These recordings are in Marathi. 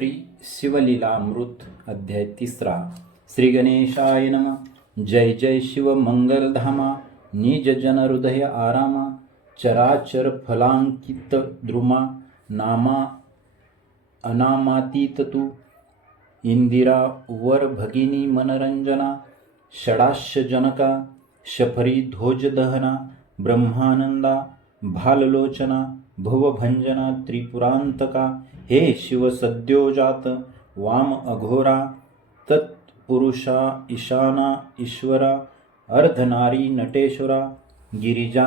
श्री शिवलीलामृत अध्याय 3 श्री गणेशाय नमः। जय जय शिव मंगलधामा, निज जन हृदय आरामा, चराचर फलांकित द्रुमा, नामा अनामातीत तू, इंदिरा वर भगिनी मनरंजना, षडाश्य जनका, शफरी ध्वज दहना, ब्रह्मानंदा भाललोचना, भवभंजना त्रिपुरांतका, हे शिव सद्योजात वाम अघोरा, तत्पुरुषा ईशाना ईश्वरा, अर्धनारी नटेश्वरा, गिरिजा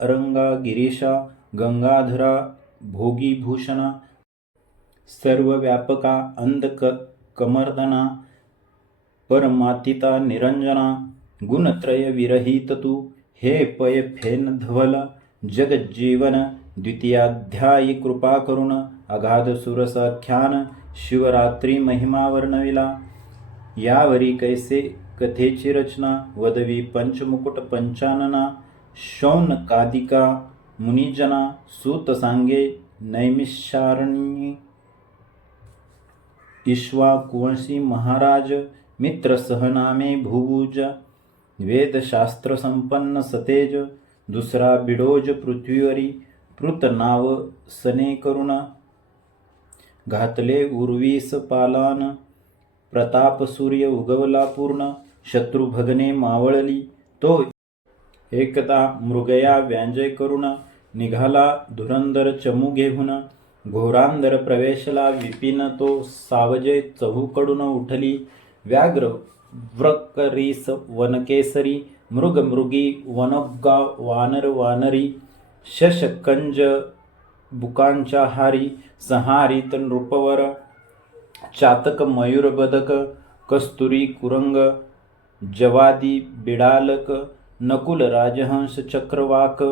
अरंगा गिरीशा, गंगाधरा भोगीभूषणा, सर्वव्यापका कमर्दना, परमातीता निरंजना, गुणत्रय विरहित तू, हे पय फेन धवल जगज्जीवन, द्वितीयाध्यायी कृपा करुण, अगाध सुरसाख्यान, शिवरात्री महिमा वर्णविला, यावरी कैसे कथेची रचना, वदवी पंचमुकुट पंचानना, शौनकादिका मुनिजना, सूत सांगे नैमिषारण्य, इक्ष्वाकुवंशी महाराज, मित्र सहनामे भुभुज, वेदशास्त्र संपन्न सतेज, दुसरा बिडोज पृथ्वीवरी, पृत नाव सने करुण, घातले उर्वीस पालान, प्रताप सूर्य उगवला पूर्ण, शत्रु भगने मावळली, तो एकदा मृगया व्यांजय करुण, निघाला धुरंधर चमू घेऊन, घोरांधर प्रवेशला विपिन, तो सावजे चहूकडून उठली, व्याघ्र व्रकरीस वनकेसरी, मृग मृगी वनोग्गा वानर वानरी, शशकंज बुकांच्या हारी, संहारित नृपवर, चातक मयूर बदक, कस्तुरी कुरंग, जवादी बिडालक, नकुल राजहंस चक्रवाक,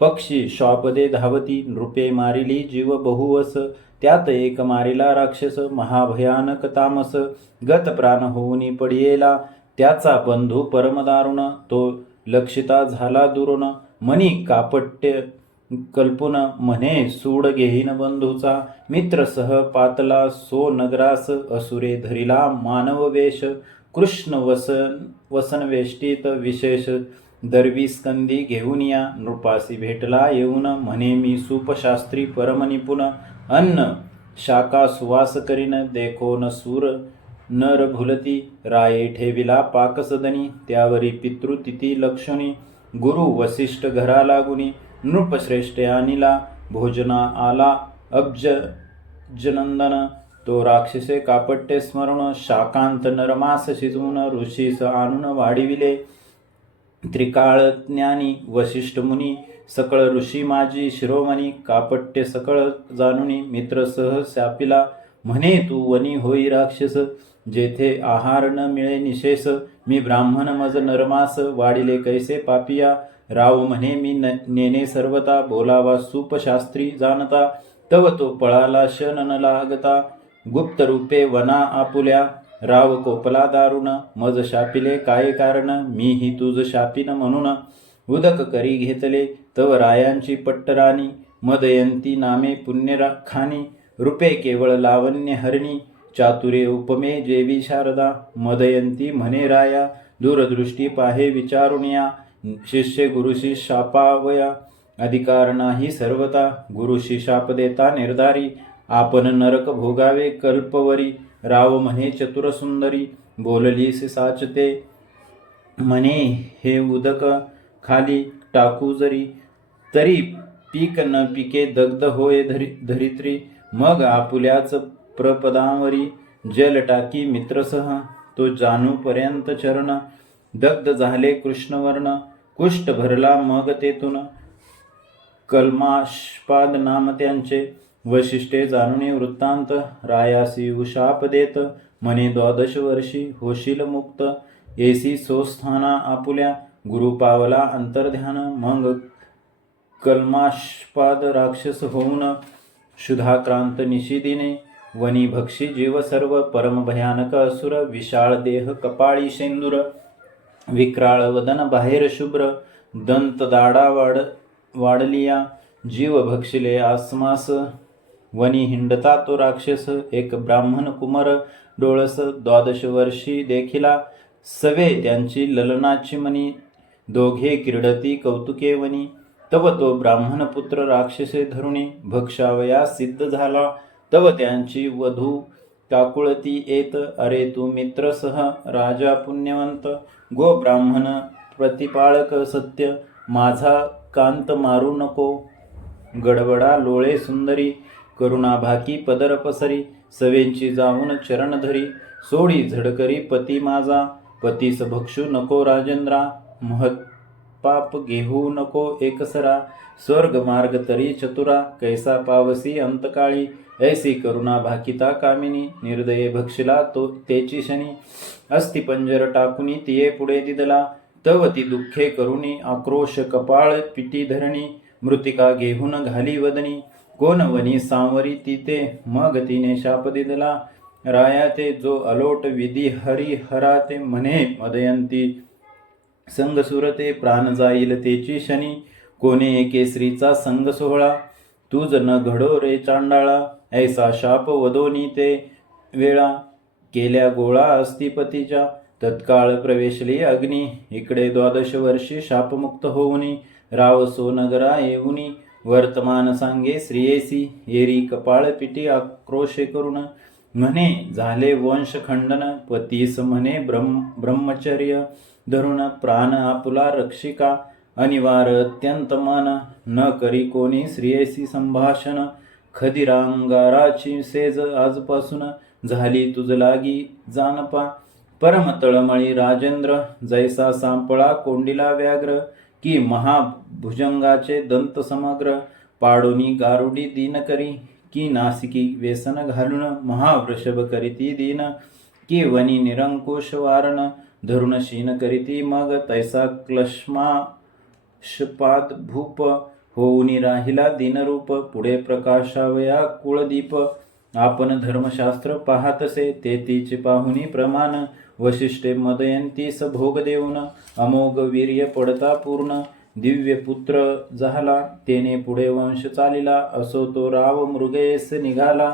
पक्षी श्वापदे धावती, नृपे मारिली जीव बहुवस, त्यात एक मारिला राक्षस महाभयानक तामस, गत प्राण होऊनी पडियेला, त्याचा बंधू परमदारुण, तो लक्षिता झाला दुरुण, मनी कापट्य कल्पुन, म्हणे सूड घेईन बंधूचा, मित्र सह पातला सो नगरास, असुरे धरिला मानव वेश, कृष्ण वसन वेष्टीत विशेष, दरवी स्कंदी घेऊन या, नृपासी भेटला येऊन, म्हणे मी सूपशास्त्री परम निपुण, अन्न शाखा सुवास करीन, देखो न सूर नर भुलती, राये ठेविला पाकसदनी, त्यावरी पितृतिथी लक्षणी, गुरु वसिष्ठ घरा लागुनी, नृपश्रेष्ठ आणिला भोजना आला अब्ज जनंदन, तो राक्षसे कापट्टे स्मरण, शाकांत नरमास शिजवून, ऋषीस आणून वाढविले, त्रिकाळ ज्ञानी वसिष्ठ मुनी, सकळ ऋषी माझी शिरोमणी, कापट्टे सकळ जाणुनी, मित्र सह शापिला, म्हणे तू वनी होई राक्षस, जेथे आहार न मिळे निशेष, मी ब्राह्मण मज नरमास, वाढिले कैसे पापिया, राव म्हणे मी नेने सर्वता, बोलावा सूपशास्त्री जाणता, तव तो पळाला शन न लागता, गुप्त रूपे वना आपुल्या, राव कोपला दारुण, मज शापिले काय कारण, मी ही तुझ शापिन म्हणून, उदक करी घेतले तव रायांची पट्टराणी, मदयंती नामे पुण्यराखानी, रूपे केवळ लावण्य हरणी, चातुर्य उपमे जेवी शारदा, मदयंती म्हणे राया, दूरदृष्टी पाहे विचारुनिया, शिष्य गुरुशी शापावया, अधिकार नाही सर्वता, गुरुशी शाप देता निर्धारी, आपण नरक भोगावे कल्पवरी, राव म्हणे चतुर सुंदरी, बोललीस साचते, म्हणे हे उदक खाली टाकू जरी, तरी पीक न पिके दग्ध होय धरित्री, मग आपुल्याच प्रपदावरी, जल टाकी मित्रसह, तो जानू पर्यंत चरण, दग्ध झाले कृष्णवर्ण, कुष्ठ भरला मग तेथून, कल्माशपाद नाम त्यांचे, वशिष्ठे जाणुनी वृत्तांत, रायासी उशाप देत, म्हणे 12 वर्षी होशील मुक्त, येसी सोस्थाना आपुल्या, गुरु पावला अंतर्ध्यान, मग कल्माशपाद राक्षस होऊन, शुधाक्रांत निशिदिने, वनी भक्षी जीव सर्व, परम भयानक असुर, विशाळ देह कपाळी शेंदूर, विक्राळ वदन बाहेर शुभ्र, दंत दाडा वाढलिया, जीव भक्षिले आसमास, वनी हिंडता तो राक्षस, एक ब्राह्मण कुमार डोळस 12 वर्षी देखिला, सवे त्यांची ललनाची मनी, दोघे क्रीडती कौतुके वनी. तव तो ब्राह्मण पुत्र राक्षसे धरुणी, भक्षावया सिद्ध झाला, तव त्यांची वधू काकुळती येत. अरे तू मित्रसह राजा पुण्यवंत, गो ब्राह्मण प्रतिपाळक सत्य, माझा कांत मारू नको. गडबडा लोळे सुंदरी, करुणाभाकी पदर पसरी, सवेंची जाऊन चरण धरी, सोडी झडकरी पती माझा. पतीस भक्षू नको राजेंद्रा, महत्पाप घेऊ नको एकसरा. स्वर्ग मार्ग तरी चतुरा, कैसा पावसी अंतकाळी. ऐसी करुणा भाकिता कामिनी, निर्दये भक्षिला तो तेची शनी. अस्थिपंजर टाकुनी तिये पुढे दिदला, तव ती दुःखे करुणी आक्रोश कपाळ पिटी धरणी. मृतिका घेऊन घाली वदनी, कोण वनी सांवरी तिते. मग तिने शाप दिदला, राया ते जो अलोट विधी हरी हरा ते. म्हणे मदयंती संग सुरते, प्राण जाईल तेची शनी. कोणे एके स्त्रीचा संग सोहळा, तुझ न घडो रे चांडाळा. ऐसा शाप वदोनी ते वेळा, केल्या गोळा अस्थिपतीच्या. तत्काळ प्रवेशली अग्नी, इकडे 12 वर्षी शापमुक्त होऊनी. राव सोनगरा येऊनी, वर्तमान सांगे स्त्रियेसी. एरी कपाळ पिटी आक्रोशे करुण, म्हणे झाले वंश खंडन. पतीस म्हणे ब्रह्मचर्य धरुण, प्राण आपुला रक्षिका. अनिवार अत्यंत मन, न करी कोणी स्त्रियेसी संभाषण. खदिरांगाराची सेज आजपासून, झाली तुझ लागी जानपा. परम तळमळी राजेंद्र, जैसा सांपळा कोंडिला व्याघ्र. की महाभुजंगाचे दंत समग्र, पाडोनी गारुडी दीन करी. की नासिकी व्यसन घालून, महावृषभ करीती दीन. की वनी निरंकुश वारण, धरुण शीन करीती मग. तैसा क्लश्माशपाद भूप, होऊनी राहिला दीनरूप. पुढे प्रकाशावया कुळदीप, आपण धर्मशास्त्र पाहतसे. तेथीचे पाहुनी प्रमाण, वशिष्ठे मदयंतीस भोग देऊन. अमोघ वीर्य पडता पूर्ण, दिव्य पुत्र झाला. तेने पुढे वंश चालिला, असो तो राव मृगयेस निघाला.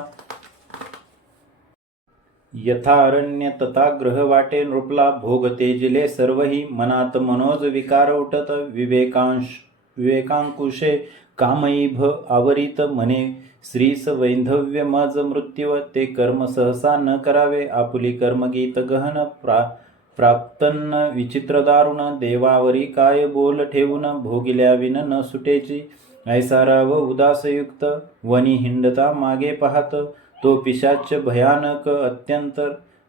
यथारण्य तथा ग्रह वाटे नृपला, भोग तेजिले सर्वही. मनात मनोज विकार उठत, विवेकांकुशे कामईभ आवरित. म्हणे श्रीस वैंधव्य मज मृत्यूव, ते कर्म सहसा न करावे. आपुली कर्मगीत गहन, प्राक्तन विचित्र दारुण. देवावरी काय बोल ठेवून, भोगिल्या विन न सुटेची. ऐसा राव उदासयुक्त, वनी हिंडता मागे पाहत. तो पिशाच भयानक अत्यंत,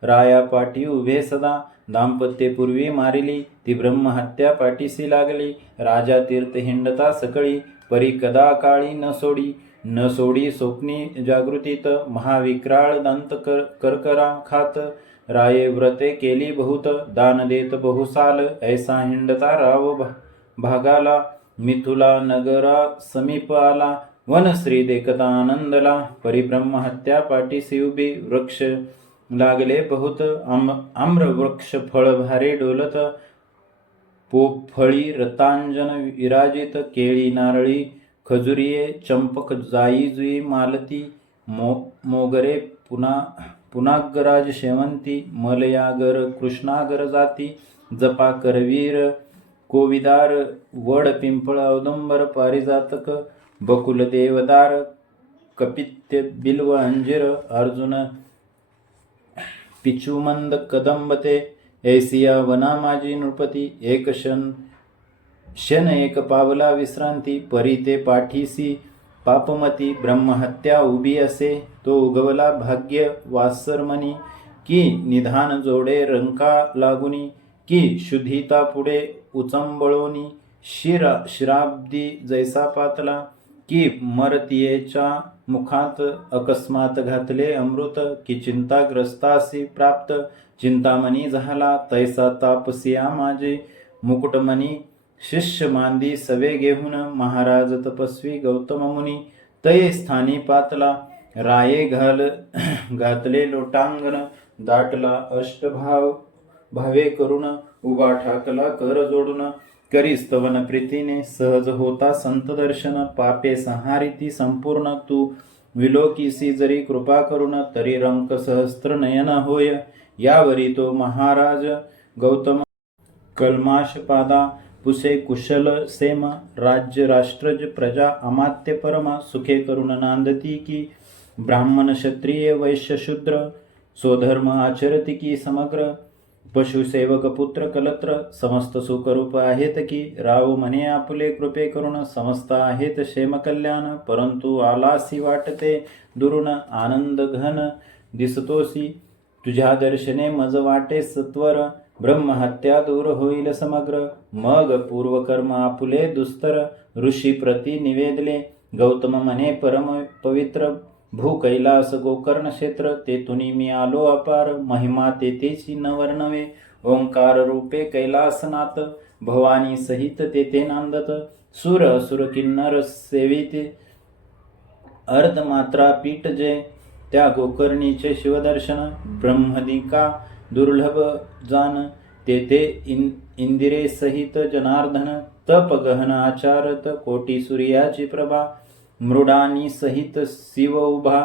राया पाठी उभे सदा. दाम्पत्यपूर्वी मारिली, ती ब्रह्महत्या पाठीसी लागली. राजा तीर्थ हिंडता सकळी, परी कदा काळी न सोडी. न सोडी स्वप्नी जागृतीत, महाविक्राळ दंत करकरा खात. राये व्रते केली बहुत, दान देत बहुसाल. ऐसा हिंडता राव भागाला, मिथुला नगरा समीप आला. वनश्री देखता आनंदला, परिब्रह्महत्या पाठीसी उभी. वृक्ष लागले बहुत, आम्रवृक्ष फळ भारे डोलत. पोफळी रतांजन विराजित, केळी नारळी खजुरिये. चंपक जाई जुई मालती, मोगरे पुनागराज शेवंती. मलयागर कृष्णागर जाती, जपा करवीर कोविदार. वड पिंपळ औदुंबर पारिजातक, बकुल देवदार. कपित्य बिल्व अंजीर, अर्जुन पिचुमंद कदंबते. ऐसिया वना माझी नृपती, एक शन एक पावला विश्रांती. परी ते पाठीसी पापमती, ब्रह्महत्या उभी असे. तो उगवला भाग्य वासरमणी, की निधान जोडे रंका लागुनी. की शुद्धिता पुढे उचंबळोनी, शिराब्दी जैसा पातला. की मरतियेच्या मुखात अकस्मात घातले अमृत. की चिंताग्रस्तासी प्राप्त, चिंतामणी झाला तैसा तापसिया माझे. मुकुटमणी शिष्य मांदी सवे घेऊन, महाराज तपस्वी गौतम मुनी. तये स्थानी पातला, राये घातले लोटांगण. दाटला अष्टभाव भावे करून, उभा ठाकला कर जोडून. करी स्तवन प्रीतीने, सहज होता संत दर्शन. पापे संहारिती संपूर्ण, तू विलोकिसी जरी कृपा करुण तरी रंक सहस्त्र नयन होय. यावरी तो महाराज गौतम कल्माशपादा पुसे कुशल सेम राज्य राष्ट्रज प्रजा अमात्य परम सुखे करुण नांदती की ब्राह्मण क्षत्रिय वैश्य शूद्र स्वधर्म आचरती की समग्र पशु सेवक पुत्र कलत्र समस्त सुखरूप आहेत की राव म्हणे आपुले कृपे करुण समस्त आहेत क्षेम कल्याण परंतु आलासी वाटते दुरुण आनंद घन दिसतोसी तुझ्या दर्शने मज वाटे सत्वर ब्रह्महत्या दूर होईल समग्र मग पूर्वकर्म आपुले दुस्तर ऋषी प्रती निवेदले गौतम म्हणे परम पवित्र भू कैलास गोकर्ण क्षेत्र तेथुनी मी आलो अपार महिमा तेथेची न वर्णवे ओंकार रूपे कैलासनाथ भवानी सहित तेथे नांदत सुर असुर किन्नर सेविते अर्धमात्रा पीठ जे त्या गोकर्णीचे शिवदर्शन ब्रह्मदिका दुर्लभ जान तेथे इंदिरे सहित जनार्दन तप गहन आचारत कोटी सूर्याची प्रभा मृडानी सहित शिव उभा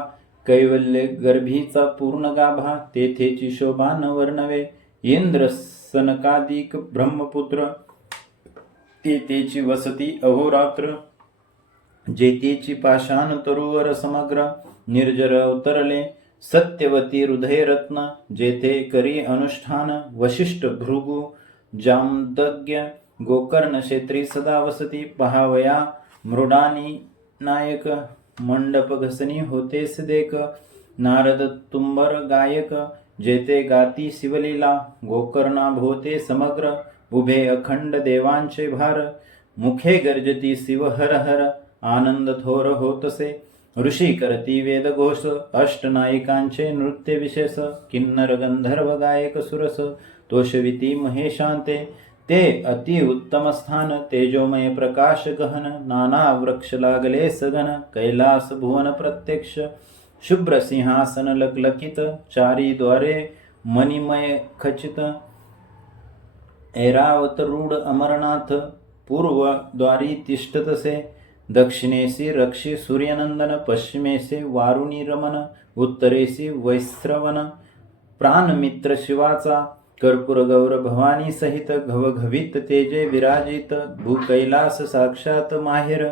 कैवल्य गर्भीचा पूर्ण गाभा तेथेची शोभा न वर्णवे इंद्र सनकादिक ब्रह्मपुत्र तेथेची वसती अहोरात्र जेतेची पाषाण तरुवर समग्र निर्जर अवतरले सत्यवती हृदयरत्न जेथे करी अनुष्ठान वशिष्ठ भृगु जामदग्य गोकर्ण क्षेत्री सदा वसती पहावया मृडानी नायक मंडप घसनी होतेस देक नारद तुंबर गायक जेते गाती शिवलीला गोकर्णा भोवते समग्र उभे अखंड देवांचे भार मुखे गर्जती शिव हर हर आनंद थोर होतसे ऋषी करती वेदघोष अष्टनायिकांचे नृत्य विशेष किन्नर गंधर्व गायक सुरस तोषविती महेशांते ते अति उत्तम स्थान तेजोमय प्रकाश गहन नाना वृक्ष लागले सघन कैलास भुवन प्रत्यक्ष शुभ्र सिंहासन लकलकित चारी द्वारे मणिमय खचित ऐरावत रूढ अमरनाथ पूर्व द्वारी तिष्ठतसे दक्षिणेसी रक्षी सूर्यनंदन पश्चिमेसी वारुणी रमन उत्तरेसी वैश्रवण प्राणमित्र शिवाचा कर्पूर गौर भवानी सहित घवघवीत तेजे विराजित भूकैलास साक्षात माहेर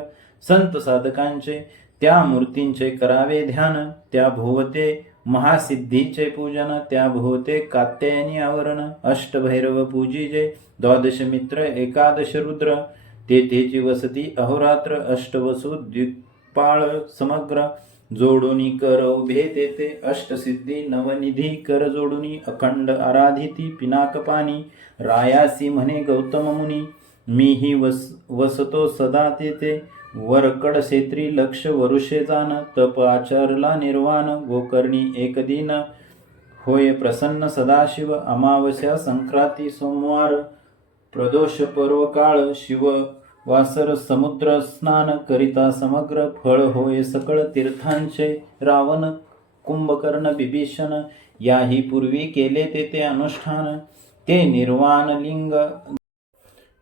संत साधकांचे त्या मूर्तींचे करावे ध्यान त्या भोवते महासिद्धीचे पूजन त्या भोवते कात्यायनी आवरण अष्टभैरव पूजिजे द्वादश मित्र एकादश रुद्र तेथेची वसती अहोरात्र अष्टवसु द्विपाळ समग्र जोडुनी कर उभे तेथे अष्टसिद्धी नवनिधी कर जोडुनी अखंड आराधिती पिनाकपानी रायासी म्हणे गौतम मुनी मीही वसतो सदा तेथे वरकड क्षेत्री लक्ष वरुषे जान तप आचरला निर्वाण गोकर्णी एकदिन होय प्रसन्न सदाशिव अमावस्या संक्रांती सोमवार प्रदोष पर्व काळ शिव वासर समुद्र स्नान करिता समग्र फळ होय सकळ तीर्थांचे रावण कुंभकर्ण बिभीषण याही पूर्वी केले तेथे अनुष्ठान ते निर्वाण लिंग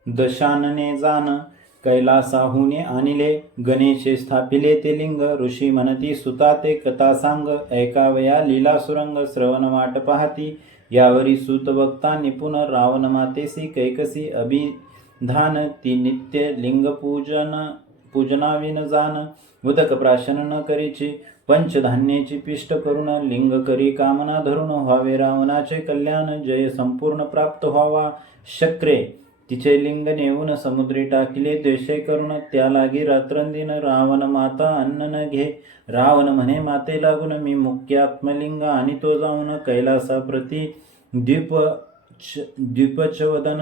दशानने जान कैलासाहुने आणिले गणेशे स्थापिले ते लिंग ऋषी म्हणती सुता ते कथा सांग ऐकावया लीला सुरंग श्रवण वाट पाहती यावरी सूत बघता निपुण रावण मातेसी कैकसी अभिधान ती नित्य लिंग पूजनाविन जान उदक प्राशन न करीची पंचधान्याची पिष्ट करून लिंग करी कामना धरून व्हावे रावणाचे कल्याण जय संपूर्ण प्राप्त व्हावा शक्रे तिचे लिंग नेऊन समुद्री टाकिले द्वेषे करून त्या लागी रात्रंदिन रावण माता अन्न न घे रावण म्हणे माते लागून मी मुख्य आत्मलिंग आणि तो जाऊन कैलासाप्रती द्वीपचवदन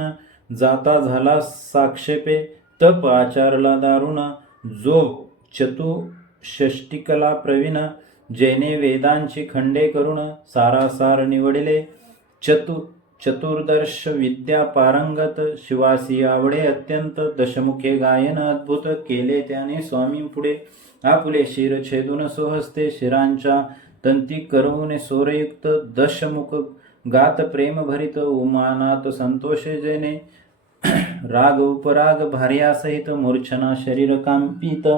जाता झाला साक्षेपे तप आचारला दारुण जो चतुष्षष्टिकला प्रवीण जेने वेदांची खंडे करून सारासार निवडले चतुर्दश विद्या पारंगत शिवासी आवडे अत्यंत दशमुखे गायन अद्भुत केले त्याने स्वामी पुढे आपुले शिर छेदून सोहस्ते शिरांच्या तंती करवून सोरयुक्त दशमुख गात प्रेम भरित उमानात संतोषे जेने राग उपराग भार्यासहित मूर्छना शरीर कांपित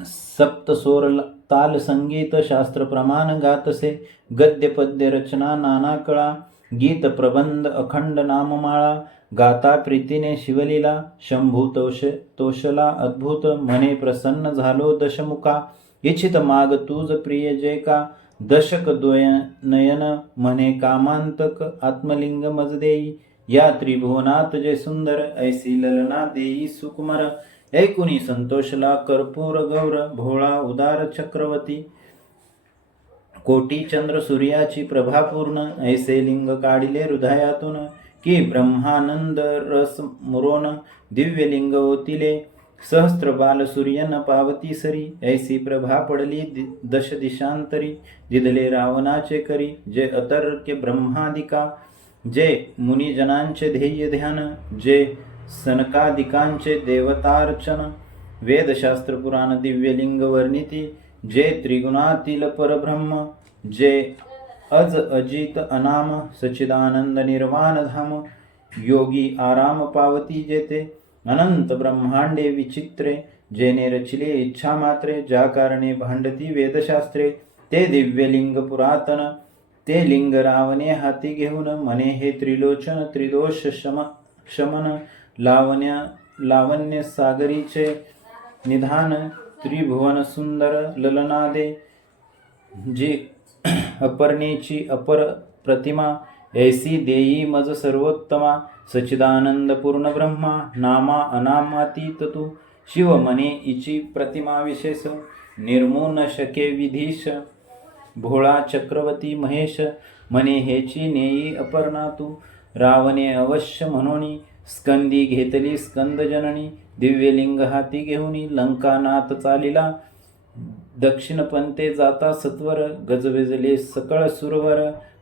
सप्त सोर ताल संगीत शास्त्र प्रमाण गातसे. गद्य पद्य रचना नाना कळा, गीत प्रबंध अखंड नाममाळा. गाता प्रीतीने शिवलीला, शंभू तोषला अद्भुत. मने प्रसन्न झालो दशमुखा, इच्छित माग तुझ प्रिय जय का. दशक नयन म्हणे कामांतक, आत्मलिंग मज देई. या त्रिभुवनात जय सुंदर, ऐसी ललना देई सुकुमार. ऐकुनी संतोषला कर्पूर गौर, भोळा उदार चक्रवर्ती. कोटी चंद्र सूर्याची प्रभा पूर्ण, ऐसे लिंग काढिले हृदयातून. की ब्रह्मानंद रस मुरोन, दिव्य लिंग ओतिले. सहस्त्र बाल सूर्यन पावती सरी, ऐसी प्रभा पडली दश दिशांतरी. दिदले रावणाचे करी, जे अतर्क्य ब्रह्मादिका. जे मुनिजनांचे ध्येय ध्यान, जे सनकादिकांचे देवतार्चन. वेदशास्त्र पुराण दिव्यलिंग वर्णिती, जे त्रिगुणातील परब्रह्म. जे अज अजित अनाम, सच्चिदानंद निर्वाण धाम. योगी आराम पावती जेते, अनंत ब्रह्मांडे विचित्रे. जेने रचिले इच्छा मात्रे, ज्या कारणे भांडती वेदशास्त्रे. ते दिव्यलिंग पुरातन, ते लिंग रावणे हाती घेऊन. मने हे त्रिलोचन त्रिदोष शमन. लावण्य सागरीचे निधान, त्रिभुवन सुंदर ललनादे. जी अपर्णेची अपर प्रतिमा, ऐसी देई मज सर्वोत्तमा. सच्चिदानंद पूर्ण ब्रह्मा, नामा अनामातीत तू. शिव मने इची प्रतिमा विशेष, निर्मून शके विधीश. भोळा चक्रवर्ती महेश, मने हेची नेई अपर्णा तू. रावणे अवश्य म्हणोनी, स्कंदी घेतली स्कंद जननी. दिव्यलिंग हाती घेऊनी, लंकानाथ चालिला. दक्षिण पंथे जाता सत्वर, गजविजले सकळ सुरवर.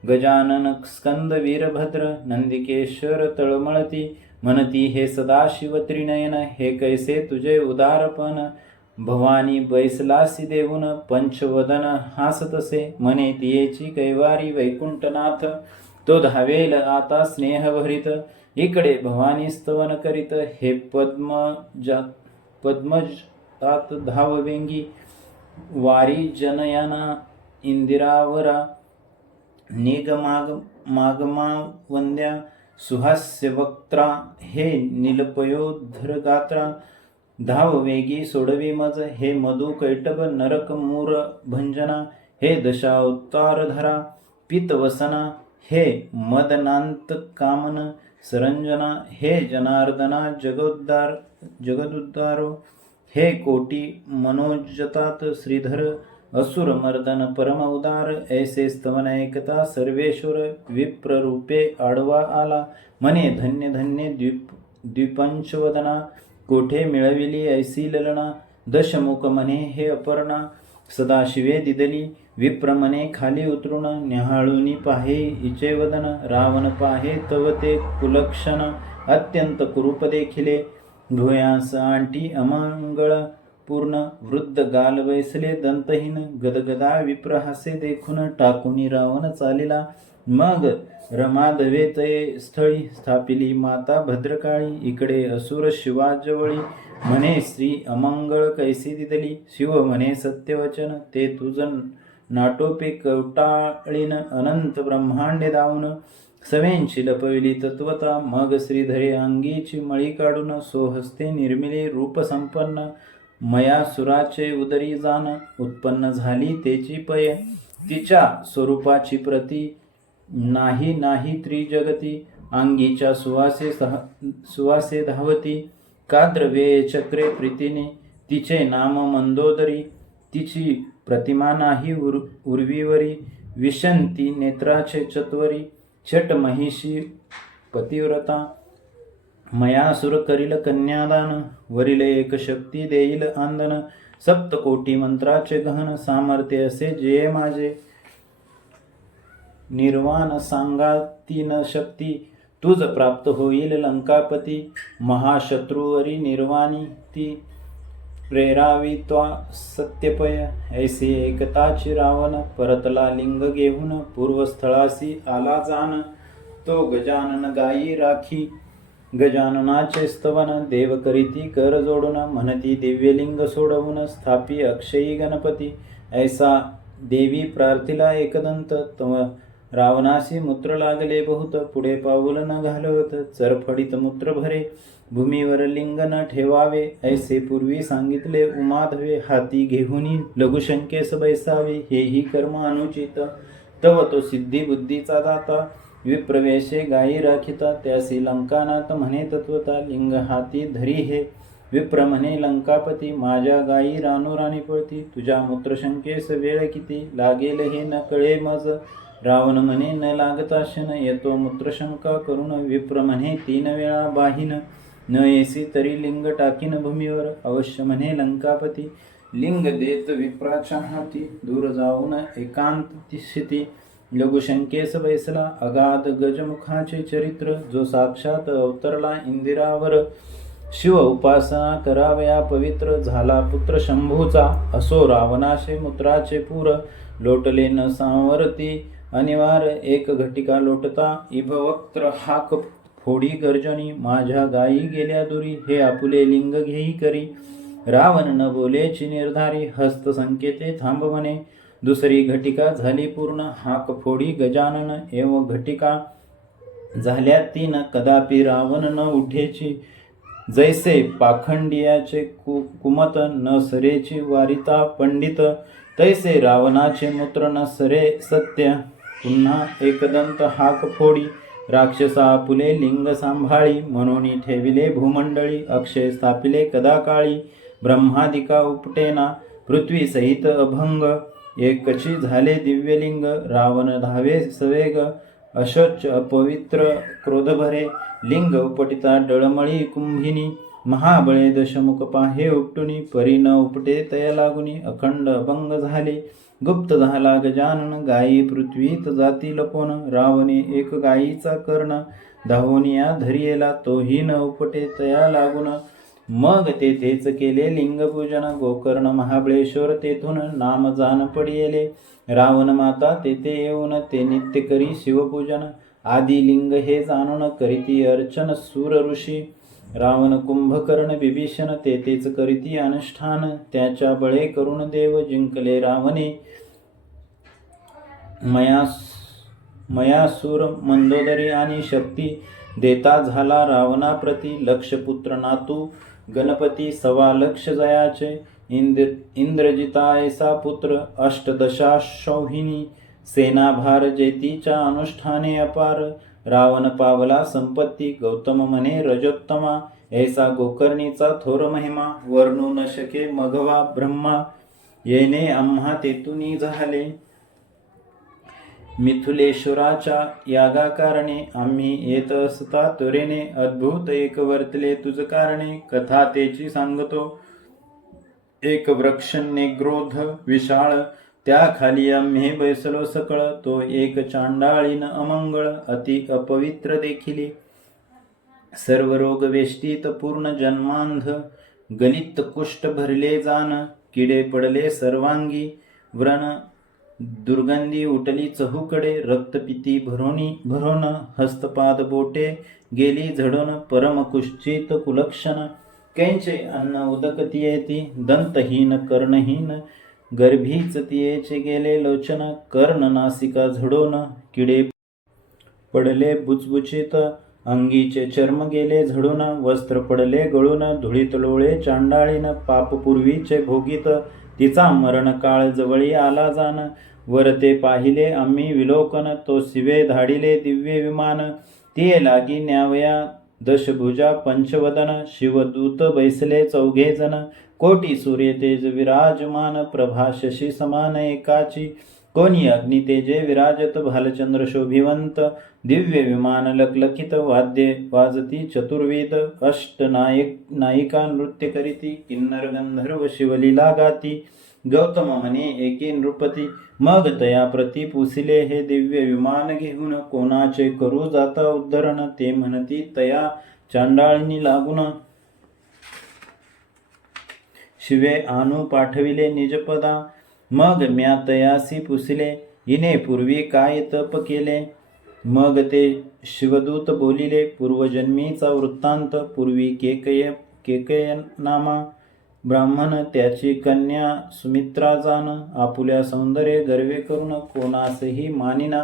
गजानन स्कंद वीरभद्र, नंदिकेश्वर तळमळती. म्हणती हे सदाशिव त्रिनयन, हे कैसे तुझे उदारपण. भवानी बैसलासी देऊन, पंचवदन हासतसे. म्हणे तियेची कैवारी वैकुंठनाथ. तो धावेल आता स्नेहभरित, इकडे भवानी स्तवन करीत. हे पद्मजात धाववेंगी, वारी जनयाना इंदिरावरा. मागमा वंद्या सुहास्य वक्त्रा, हे नीलपयोधर गात्रा. धाव वेगी सोडवी मज, हे मधु कैटभ नरक मूर भंजना. हे दशावतार धरा पितवसना, हे मदनांत कामन सरंजना. हे जनार्दना जगदुद्धारो, हे कोटी मनोजतात श्रीधर. असुर मर्दन परम उदार, ऐसे स्तवन ऐकता सर्वेश्वर. विप्र रूपे आडवा आला, म्हणे धन्य धन्य द्विपंचवदना. कोठे मिळविली ऐसी ललना. दशमुख म्हणे हे अपर्णा, सदाशिवे दिदली. विप्र म्हणे खाली उतरून, न्याहाळूनी पाहे हिचे वदन. रावण पाहे तव ते कुलक्षण, अत्यंत कुरूप देखिले. भुयांस आणटी अमंगळ पूर्ण, वृद्ध गाल वैसले दंतहीन. गदगदा विप्र हासे देखून, टाकुनी रावण चालिला. मग रमाधवे स्थळी, स्थापिली माता भद्रकाळी. इकडे असुर शिवाजवळी, म्हणे श्री अमंगळ कैसी दिदली. शिव म्हणे सत्यवचन, ते तुझ नाटोपे कवटाळीन. अनंत ब्रह्मांडे दावून, सवेंची लपविली तत्वता. मग श्रीधरे अंगीची मळी काढून, सोहस्ते निर्मिले रूप संपन्न. मया सुराचे उदरी जाण, उत्पन्न झाली तेची पय. तिच्या स्वरूपाची प्रती, नाही नाही त्रिजगती. अंगीच्या सुवासे धावती, काद्रवे चक्रे प्रीतीने. तिचे नाम मंदोदरी, तिची प्रतिमा नाही उर्वीवरी. विशंती नेत्राचे चत्वरी, छट महिषी पतिव्रता. मयासुर करील कन्यादान, वरील एक शक्ती देईल आंदन. सप्तकोटी मंत्राचे गहन, सामर्थ्य असे जे माझे. निर्वाण सांगातीन शक्ती, तुझ प्राप्त होईल लंकापती. महाशत्रुवरी निर्वाणी ती, प्रेरावी त्वा सत्यपय. ऐसे एकताची रावण, परतला लिंग घेऊन. पूर्वस्थळासी आला जाण, तो गजानन गायी राखी. गजाननाचे स्तवन, देव करीती कर जोडून. म्हणती दिव्यलिंग सोडवून, स्थापी अक्षयी गणपती. ऐसा देवी प्रार्थिला एकदंत तव रावणाशी मूत्र लागले बहुत पुढे पाऊल न घालवत चरफडीत मूत्र भरे भूमीवर लिंग न ठेवावे ऐसे पूर्वी सांगितले उमाधवे हाती घेऊनी लघुशंकेस बैसावे हेही कर्म अनुचित तव तो सिद्धी बुद्धीचा दाता विप्रवेशे गायी राखिता त्यासी लंकानाथ म्हणे तत्वता लिंग हाती धरी हे विप्र म्हणे लंकापती माझ्या गायी रानोराणी पळती तुझ्या मूत्रशंकेस वेळ किती लागेल हे न कळे मज रावण म्हणे न लागता शन येतो मूत्रशंका करून विप्र म्हणे 3 वेळा बाहीन न येसी तरी लिंग टाकीन भूमीवर अवश्य म्हणे लंकापती लिंग देत विप्राच्या हाती दूर जाऊन एकांत स्थिती लघुशंकेस बैसला अगाध गजमुखाचे चरित्र जो साक्षात अवतरला इंदिरावर शिव उपासना करावया पवित्र झाला पुत्र शंभूचा असो रावणाचे मूत्राचे पूर लोटले न सांवरती अनिवार एक घटिका लोटता इभवक्त्र हाक फोडी गर्जनी माझ्या गायी गेल्या दुरी हे आपुले लिंग घेई करी रावण न बोलेची निर्धारी हस्त संकेते थांब म्हणे दुसरी घटिका झाली पूर्ण हाक फोडी गजानन एव घटिका झाल्या 3 कदापि रावण न उठेची जैसे पाखंडियाचे कुमत न सरेची वारिता पंडित तैसे रावणाचे मूत्र न सरे सत्य पुन्हा एकदंत हाक फोडी राक्षसा आपुले लिंग सांभाळी म्हणून ठेविले भूमंडळी अक्षय स्थापिले कदा काळी ब्रह्मादिका उपटेना पृथ्वी सहित अभंग एकची झाले दिव्यलिंग रावण धावे सवेग अशोच अपवित्र क्रोधभरे लिंग उपटिता डळमळी कुंभिनी महाबळे दशमुख पाहे उपटुनी परी न उपटे तया लागुनी अखंड अभंग झाले गुप्त झाला गजानन गायी पृथ्वीत जाती लपोन रावणे एक गायीचा कर्ण धावोनिया धरियेला तोही न उपटे तया लागून मग तेथेच केले लिंगपूजन गोकर्ण महाबळेश्वर तेथून नाम जाण पडियेले रावण माता तेथे येऊन ते नित्य करी शिवपूजन आदी लिंग हे जाणून करीती अर्चन सूर ऋषी रावण कुंभकर्ण विभीषण तेथेच करीती अनुष्ठान त्याच्या बळे करून देव जिंकले रावणे मयासूर मंदोदरी आणि शक्ती देता झाला रावणाप्रती लक्षपुत्र नातू गणपती 1.25 लक्ष जयाचे इंद्रजिता ऐसा पुत्र अष्टदशाशौहिनी सेनाभार जेतीच्या अनुष्ठाने अपार रावण पावला संपत्ती गौतम म्हणे रजोत्तमा ऐसा गोकर्णीचा थोर महिमा वर्णू न शके मघवा ब्रह्मा येणे आम्हा तेथुनी झाले मिथुलेश्वराच्या यागाकारणे आम्ही येत असता त्वरेने अद्भुत एक वर्तले तुझ कारणे कथा तेची सांगतो एक वृक्ष नेग्रोध विशाळ त्या खाली आम्ही बैसलो सकळ तो एक चांडाळीन अमंगळ अति अपवित्र देखिली सर्व रोग वेष्टीत पूर्ण जन्मांध गलित कुष्ठ भरले जान किडे पडले सर्वांगी व्रण दुर्गंधी उठली चहूकडे रक्तपिती भरोन हस्तपाद बोटे गेली झडून परम कुश्चित कुलक्षण कैंचे अन्न उदकती येती दंतहीन कर्णहीन गर्भीच तियेचे गेले लोचन कर्ण नासिका झडून किडे पडले बुचबुचित अंगीचे चर्म गेले झडून वस्त्र पडले गळून धुळीत लोळे चांडाळीन पाप पूर्वीचे भोगीत तिचा मरण काळ जवळी आला जाण वरते पाहिले आम्ही विलोकन तो शिवे धाडिले दिव्य विमान ते लागी न्यावया दशभुजा पंचवदन शिवदूत बैसले 4 जण कोटी सूर्य तेज विराजमान प्रभा शशी समान एकाची कोणी अग्नि तेजे विराजत भालचंद्र शोभिवंत दिव्य विमान लखलखित वाद्ये वाजती चतुर्वेद नायिका नृत्य करीती किन्नर गंधर्व शिवलीला गाती गौतम म्हणे एके नृपती मग तया प्रती पुसिले हे दिव्य विमान घेऊन कोणाचे करू जाता उद्धरण ते म्हणती तया चांडाळीनी लागून शिवे आणू पाठविले निजपदा मग म्या तयासी पुसिले हिने पूर्वी काय तप केले मग ते शिवदूत बोलिले पूर्वजन्मीचा वृत्तांत पूर्वी केकय नामा ब्राह्मण त्याची कन्या सुमित्रा जाण, आपुल्या सौंदर्य गर्वे करून कोणासही मानिना.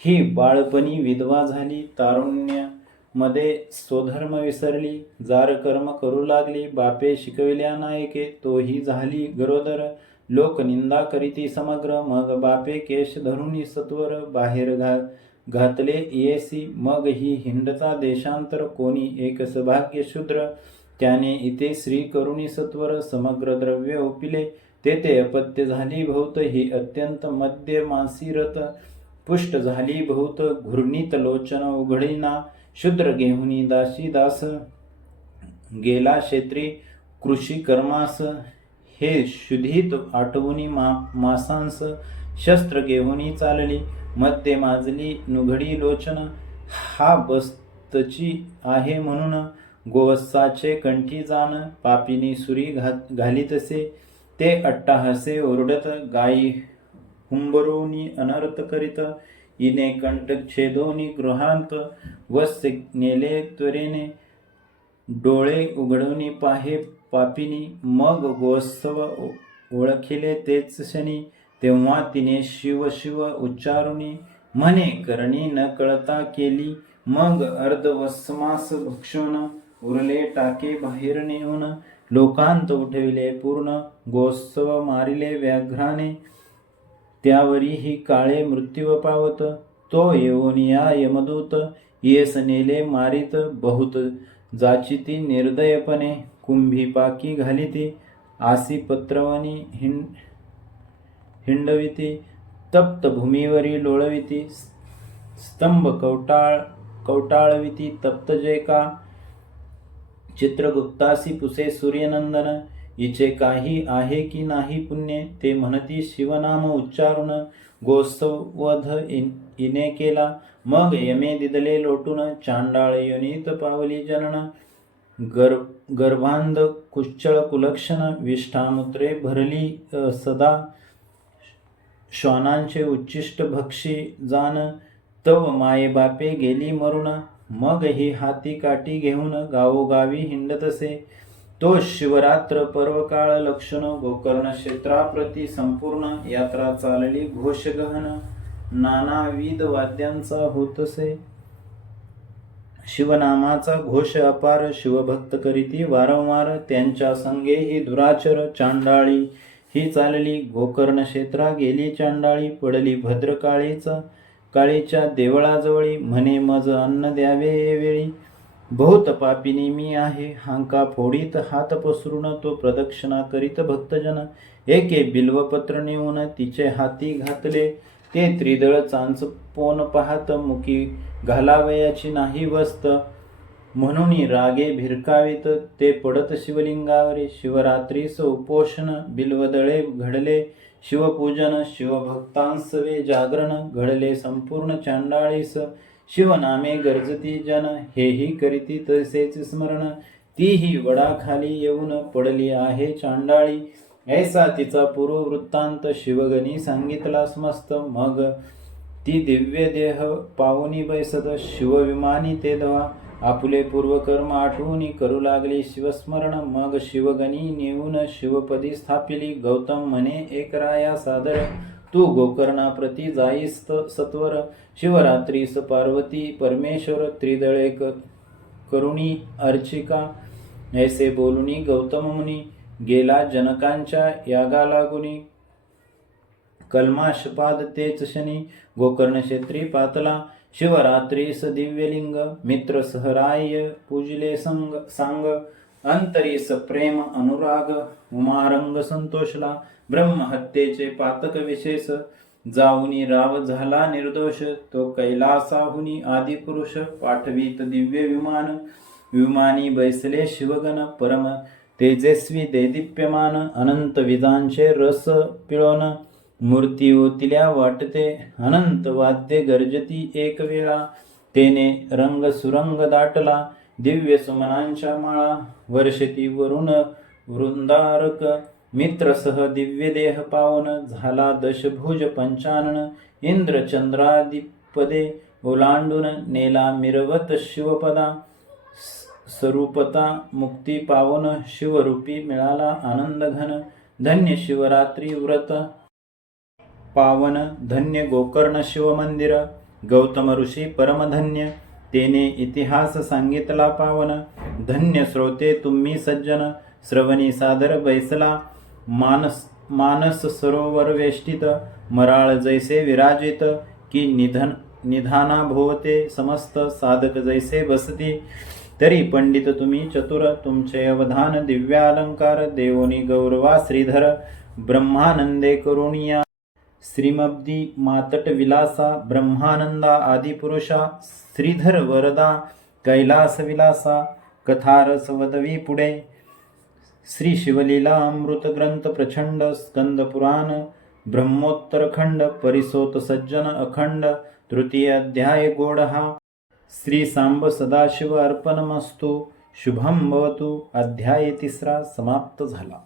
ही बाळपणी विधवा झाली, तारुण्य मध्ये स्वधर्म विसरली, जार कर्म करू लागली. बापे शिकविल्या नायके, तोही झाली गरोदर. लोक निंदा करीती समग्र, मग बापे केश धरुनी सत्वर. बाहेर घातले येसी, मग ही हिंडता देशांतर. कोणी एक सौभाग्य शूद्र, त्याने इथे श्री करुणी सत्वर. समग्र द्रव्य ओपिले, तेथे अपत्य झाली बहुत. ही अत्यंत मध्य मासी रत, पुष्ट झाली बहुत. घूर्णित लोचन उघडीना, शूद्र घेऊनी दासी दास. गेला क्षेत्री कृषी कर्मास, हे शुद्धीत आठवुनी मासांस. शस्त्र घेऊनी चालली, मध्ये माजली नुघडी लोचन. हा बस्तची आहे म्हणून, गोवत्साचे कंठी जाण. पापिनी सुरी घालीतसे, ते अट्टाहसे ओरडत. गायी हुंबरोनी अनर्थ करीत, इने कंठ छेदोनी गृहांत. वत्स नेले त्वरेने, डोळे उघडूनी पाहे पापिनी. मग गोत्सव ओळखिले तेच क्षणी, तेव्हा तिने शिव शिव उच्चारुनी. म्हणे करणी न कळता केली, मग अर्धवत्समास भक्षण. उरले टाके बाहेर नेऊन, लोकांत उठविले पूर्ण. गोत्सव मारिले व्याघ्राने, त्यावरीही काळे मृत्यू पावत. तो येऊन या यमदूत, येस नेले मारित बहुत. जाचिती निर्दयपणे, कुंभी पाकी घालिती. आसी पत्रवनी हिंडविती, तप्त भूमीवरी लोळविती. स्तंभ कवटाळविती, तप्त जे का. चित्रगुप्तासी पुसे सूर्यनंदन, हिचे काही आहे की नाही पुण्य. ते म्हणती शिवनाम उच्चारून, गोत्सवध इने केला. मग यमे दिदले लोटून, चांडाळ योनीत पावली जनन. गर्भांध कुश्चळ कुलक्षण, विष्ठामुत्रे भरली सदा. श्वानांचे उच्चिष्ट भक्षी जाण, तव माये बापे गेली मरून. मग ही हाती काठी घेऊन, गावोगावी हिंडतसे. तो शिवरात्र पर्वकाळ लक्षण, गोकर्ण क्षेत्राप्रती संपूर्ण. यात्रा चालली घोष गहन, नानाविध वाद्यांचा होतसे. शिवनामाचा घोष अपार, शिवभक्त करीती वारंवार. त्यांच्या संगे ही दुराचर, चांडाळी ही चालली. गोकर्ण क्षेत्रा गेली चांडाळी, पडली काळीच्या देवळाजवळी. म्हणे मज अन्न द्यावे वेळी, बहुत पापिनी मी आहे. हांका फोडीत हात पसरून, तो प्रदक्षिणा करीत भक्तजन. एके बिल्वपत्र नेऊन तिचे हाती घातले, ते त्रिदळ चांचपोन पाहत. मुकी घालावयाची नाही वस्त, म्हणून रागे भिरकावीत. ते पडत शिवलिंगावरी, शिवरात्रीस उपोषण. बिल्वदळे घडले शिवपूजन, शिवभक्तांसवे जागरण. घडले संपूर्ण चांडाळीस, शिवनामे गर्जती जन. हेही करीती तसेच स्मरण, तीही वडाखाली येऊन पडली आहे चांडाळी. ऐसा तिचा पूर्व वृत्तांत, शिवगणी सांगितला समस्त. मग ती दिव्य देह पावनी बैसत, शिवविमानी ते दवा. आपुले पूर्वकर्म आठवून करू लागली शिवस्मरण. मग शिवगणी नेऊन शिवपदी स्थापिली. गौतम म्हणे एक राया सादर, तू गोकर्णाप्रती जाईस सत्वर. शिवरात्रीस पार्वती परमेश्वर, त्रिदळे करुणी अर्चिका. ऐसे बोलुनी गौतम मुनी, गेला जनकांच्या यागा लागुनी. कल्माशपाद तेच शनी, गोकर्ण क्षेत्री पातला. शिवरात्रीस दिव्यलिंग, मित्र सहराय पूजिले सांग. अंतरीस प्रेम अनुराग, उमारंग संतोषला. ब्रह्महत्येचे पातक विशेष, जाऊनी राव झाला निर्दोष. तो कैलासाहुनी आदिपुरुष, पाठवीत दिव्य विमान. विमानी बैसले शिवगण, परम तेजस्वी देदीप्यमान. अनंत विजांचे रस पिळोन, मूर्ती ओतिल्या वाटते. अनंत वाद्य गर्जती एक वेळा, तेने रंग सुरंग दाटला. दिव्य सुमनांच्या माळा, वर्षती वरुण वृंदारक. मित्रसह दिव्य देह पावन, झाला दशभुज पंचानन. इंद्र चंद्रादिपदे ओलांडून, नेला मिरवत शिवपदा. स्वरूपता मुक्ती पावन शिवरूपी मिळाला आनंद घन धन्य शिवरात्री व्रत पावन धन्य गोकर्ण शिवमंदिर गौतम ऋषी परमधन्य तेने इतिहास सांगितला पावन धन्य श्रोते तुम्ही सज्जन श्रवणी सादर बैसला मानस सरोवर वेष्टित मराळ जैसे विराजित की निधाना भोवते समस्त साधक जैसे बसती तरी पंडित तुम्ही चतुर तुमचे अवधान दिव्यालंकार देवोनी गौरवा श्रीधर ब्रह्मानंदे करुणिया श्रीमब्दी मातट विलासा ब्रह्मानंदा आदिपुरुषा श्रीधर वरदा कैलास विलासा कथारस वदवी पुढे श्री शिवलीला अमृत ग्रंथ प्रचंड स्कंद पुराण ब्रह्मोत्तरखंड परिसोत सज्जन अखंड तृतीय अध्याय गोडहा श्री सांब सदाशिव अर्पणमस्तु शुभम भवतु अध्याय 3 समाप्त झाला.